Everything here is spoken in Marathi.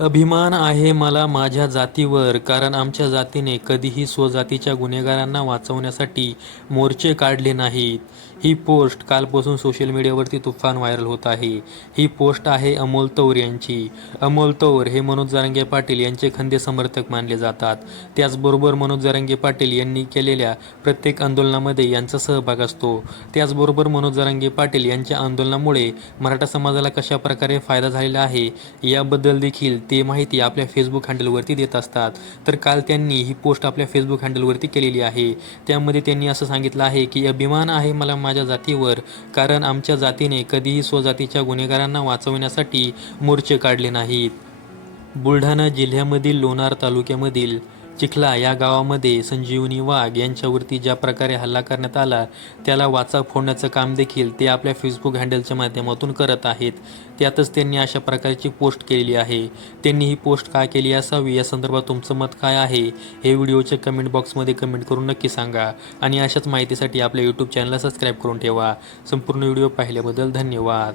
अभिमान आहे मला माझ्या जातीवर, कारण आमच्या जातीने कधीही स्वजातीच्या गुन्हेगारांना वाचवण्यासाठी मोर्चे काढले नाहीत. ही पोस्ट कालपासून सोशल मीडियावरती तुफान व्हायरल होत आहे. ही पोस्ट आहे अमोल तौर यांची. अमोल तौर हे मनोज जरांगे पाटील यांचे खंदे समर्थक मानले जातात. त्याचबरोबर मनोज जरांगे पाटील यांनी केलेल्या प्रत्येक आंदोलनामध्ये यांचा सहभाग असतो. त्याचबरोबर मनोज जरांगे पाटील यांच्या आंदोलनामुळे मराठा समाजाला कशा प्रकारे फायदा झालेला आहे याबद्दल देखील ते माहिती आपल्या फेसबुक हँडलवरती देत असतात. तर काल त्यांनी ही पोस्ट आपल्या फेसबुक हँडलवरती केलेली आहे. त्यामध्ये त्यांनी असं सांगितलं आहे की अभिमान आहे मला माझ्या जातीवर, कारण आमच्या जातीने कधीही स्वजातीच्या गुन्हेगारांना वाचवण्यासाठी मोर्चे काढले नाहीत. बुलढाणा जिल्ह्यामधील लोणार तालुक्यामधील चिखला या गावामध्ये संजीवनी वाघ यांच्यावरती ज्या प्रकारे हल्ला करण्यात आला त्याला वाचा फोडण्याचं काम देखील ते आपल्या फेसबुक हँडलच्या माध्यमातून करत आहेत. त्यातच त्यांनी अशा प्रकारची पोस्ट केलेली आहे. त्यांनी ही पोस्ट का केली असावी या संदर्भात तुमचं मत काय आहे हे व्हिडिओच्या कमेंट बॉक्समध्ये कमेंट करून नक्की सांगा. आणि अशाच माहितीसाठी आपल्या यूट्यूब चॅनलला सबस्क्राईब करून ठेवा. संपूर्ण व्हिडिओ पाहिल्याबद्दल धन्यवाद.